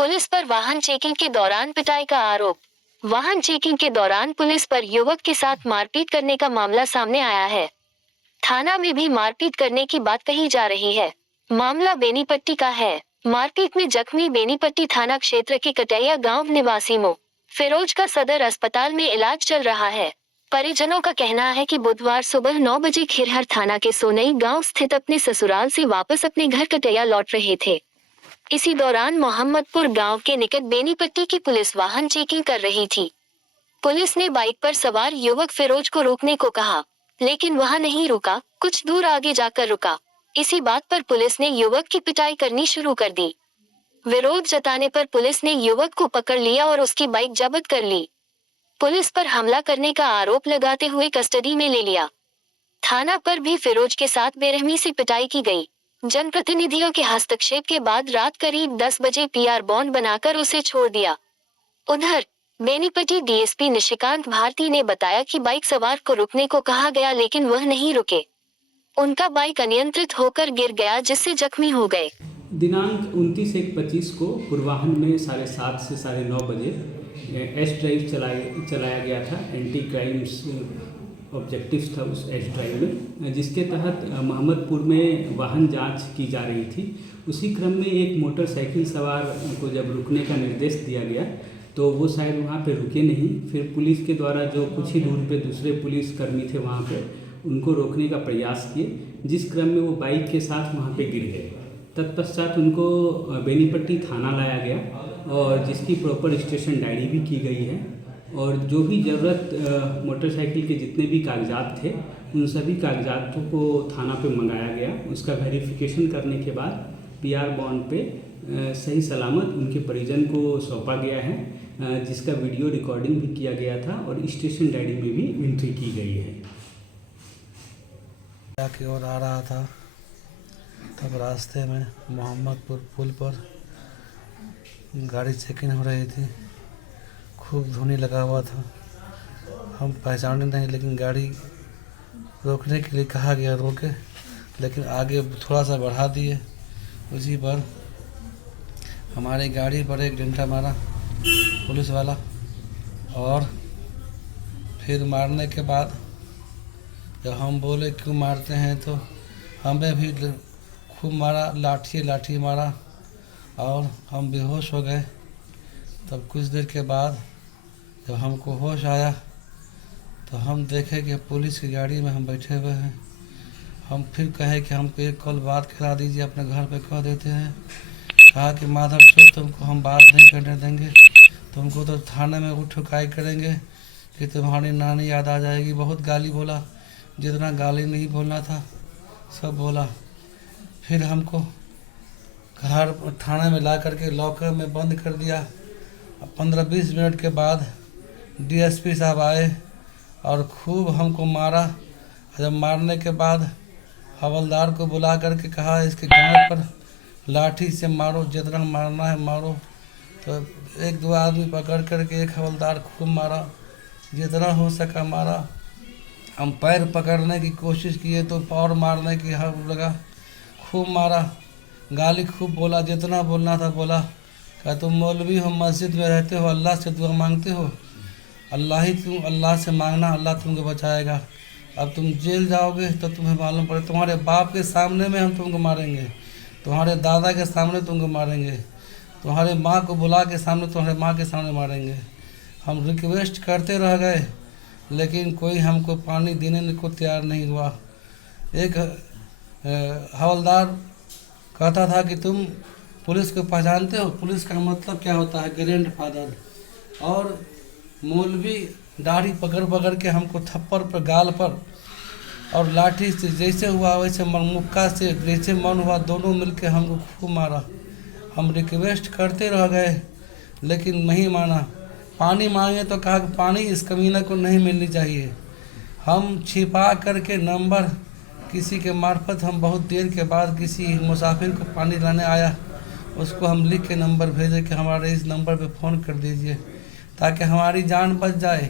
Police पर वाहन checking के दौरान पिटाई का आरोप। वाहन चेकिंग के दौरान पुलिस पर युवक के साथ मारपीट करने का मामला सामने आया है। थाना में भी मारपीट करने की बात कही जा रही है। मामला बेनीपट्टी का है। मारपीट में जख्मी बेनीपट्टी थाना क्षेत्र के कटैया गांव निवासी मो फिरोज का सदर अस्पताल में इलाज चल रहा है। परिजनों का कहना है कि बुधवार सुबह 9 बजे खिरहर थाना के सोनई गांव स्थित अपने ससुराल से वापस अपने घर कटैया लौट रहे थे। इसी दौरान मोहम्मदपुर गांव के निकट बेनीपट्टी की पुलिस वाहन चेकिंग कर रही थी। पुलिस ने बाइक पर सवार युवक फिरोज को रोकने को कहा, लेकिन वह नहीं रुका, कुछ दूर आगे जाकर रुका। इसी बात पर पुलिस ने युवक की पिटाई करनी शुरू कर दी। विरोध जताने पर पुलिस ने युवक को पकड़ लिया और उसकी बाइक जब्त कर ली। पुलिस पर हमला करने का आरोप लगाते हुए कस्टडी में ले लिया। थाना पर भी फिरोज के साथ बेरहमी से पिटाई की गई। जनप्रतिनिधियों के हस्तक्षेप के बाद रात करीब 10 बजे पीआर बॉन्ड बनाकर उसे छोड़ दिया। उधर बेनीपट्टी डीएसपी निशिकांत भारती ने बताया कि बाइक सवार को रुकने को कहा गया, लेकिन वह नहीं रुके। उनका बाइक अनियंत्रित होकर गिर गया, जिससे जख्मी हो गए। दिनांक 29/1/25 को पूर्वाह्न में 7:30 से 9:30 बजे एस ड्राइव चलाया गया था। एंटी क्राइम्स ऑब्जेक्टिव्स था उस एस ड्राइव में, जिसके तहत मोहम्मदपुर में वाहन जांच की जा रही थी। उसी क्रम में एक मोटरसाइकिल सवार को जब रुकने का निर्देश दिया गया तो वो शायद वहाँ पे रुके नहीं। फिर पुलिस के द्वारा जो कुछ ही दूर पे दूसरे पुलिस कर्मी थे वहाँ पे उनको रोकने का प्रयास किए, जिस क्रम में वो बाइक के साथ वहाँ पे गिर गए। तत्पश्चात उनको बेनीपट्टी थाना लाया गया और जिसकी प्रॉपर स्टेशन डायरी भी की गई है, और जो भी ज़रूरत मोटरसाइकिल के जितने भी कागजात थे उन सभी कागजातों को थाना पे मंगाया गया। उसका वेरिफिकेशन करने के बाद पीआर बॉन्ड पे सही सलामत उनके परिजन को सौंपा गया है, जिसका वीडियो रिकॉर्डिंग भी किया गया था और स्टेशन डायरी में भी एंट्री की गई है। की ओर आ रहा था, तब रास्ते में मोहम्मदपुर पुल पर गाड़ी चेकिंग हो रही थी। खूब धुनी लगा हुआ था, हम पहचाने नहीं, लेकिन गाड़ी रोकने के लिए कहा गया, रोके, लेकिन आगे थोड़ा सा बढ़ा दिए। उसी पर हमारी गाड़ी पर एक डंडा मारा पुलिस वाला, और फिर मारने के बाद जब हम बोले क्यों मारते हैं तो हमें भी खूब मारा, लाठी मारा और हम बेहोश हो गए। तब कुछ देर के बाद जब हमको होश आया तो हम देखे कि पुलिस की गाड़ी में हम बैठे हुए हैं। हम फिर कहे कि हमको एक कॉल बात करा दीजिए, अपने घर पे कह देते हैं। कहा कि माधव चौथ तुमको हम बात नहीं करने देंगे, तुमको तो थाने में उठुकाई करेंगे कि तुम्हारी नानी याद आ जाएगी। बहुत गाली बोला, जितना गाली नहीं बोलना था सब बोला। फिर हमको घर थाने में ला करके लॉकर में बंद कर दिया। 15-20 मिनट के बाद डीएसपी साहब आए और खूब हमको मारा। जब मारने के बाद हवलदार को बुला करके कहा इसके गांड पर लाठी से मारो, जितना मारना है मारो। तो 1-2 आदमी पकड़ करके एक हवलदार खूब मारा, जितना हो सका मारा। हम पैर पकड़ने की कोशिश किए तो और मारने की हक लगा, खूब मारा, गाली खूब बोला, जितना बोलना था बोला। क्या तुम मौलवी हो, मस्जिद में रहते हो, अल्लाह से दुआ मांगते हो? अल्लाह से मांगना, अल्लाह तुमको बचाएगा। अब तुम जेल जाओगे तो तुम्हें मालूम पड़े, तुम्हारे बाप के सामने में हम तुमको मारेंगे, तुम्हारे दादा के सामने तुमको मारेंगे, तुम्हारे माँ को बुला के सामने, तुम्हारे माँ के सामने मारेंगे। हम रिक्वेस्ट करते रह गए, लेकिन कोई हमको पानी देने को तैयार नहीं हुआ। एक हवलदार कहता था कि तुम पुलिस को पहचानते हो? पुलिस का मतलब क्या होता है? Grand father. और मौलवी दाढ़ी पकड़ के हमको थप्पड़ पर, गाल पर और लाठी से जैसे हुआ वैसे, मुक्का से जैसे मन हुआ, दोनों मिलके हमको खूब मारा। हम रिक्वेस्ट करते रह गए, लेकिन नहीं माना। पानी मांगे तो कहा कि पानी इस कमीने को नहीं मिलनी चाहिए। हम छिपा करके नंबर किसी के मार्फत, हम बहुत देर के बाद किसी मुसाफिर को पानी लाने आया, उसको हम लिख के नंबर भेजे कि हमारे इस नंबर पे फ़ोन कर दीजिए ताकि हमारी जान बच जाए।